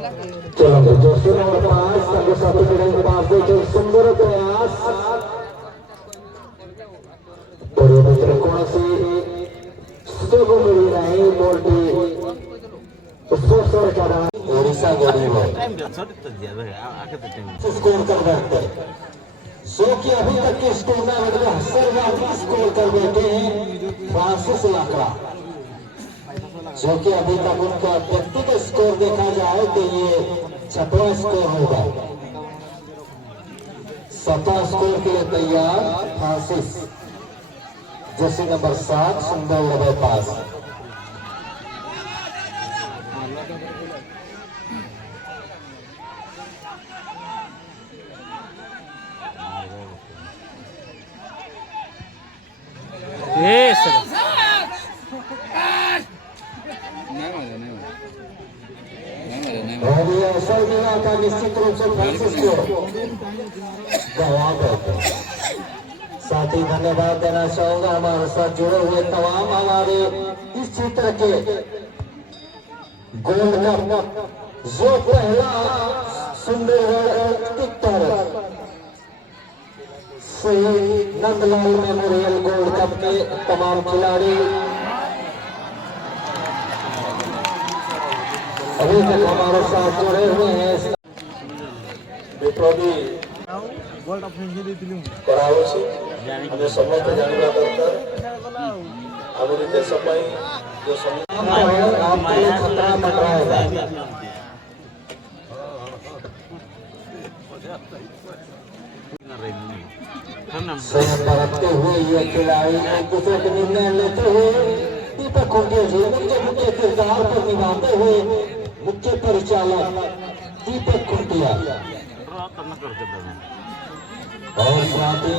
चलो Jersey number 5 संघ के पास देखो सुंदर प्रयास बड़े मित्र कौन सी सुगो मिली नहीं बोलती उसको सर का ओडिशा गरीब है स्कोर कर बैठते सो कि अभी तक के स्कोर में मतलब सर्वाधिक स्कोर कर बैठे हैं फ्रांसिस लाकड़ा जो कि अभी तक उनका व्यक्तिगत स्कोर देखा जाए तो ये 6वां स्कोर होगा। 7वां स्कोर के लिए तैयार फ्रांसिस जैसे नंबर 7 सुंदर लगे पास का निश्चित रूप से फ्रांसिस को जवाब है। साथ ही धन्यवाद देना चाहूंगा हमारे साथ जुड़े हुए तमाम हमारे इस क्षेत्र के गोल्ड कप जो पहला सुंदरगढ़ से नंदलाल मेमोरियल गोल्ड कप के तमाम खिलाड़ी अभी तक हमारे साथ जुड़े हुए हैं। विप्लवी କରାଉଛି ଆମେ ସମସ୍ତେ ଜାଣିବା ଦରକାର ଆମର ଦେଶ ପାଇଁ जो खतरा मंडराएगा स्वयं बरतते हुए ये खिलाड़ी एक दूसरे के निर्णय लेते हुए दीपक खुंटिया जी मुख्य किरदार पर निभाते हुए मुख्य परिचालक दीपक खुंटिया और साथ ही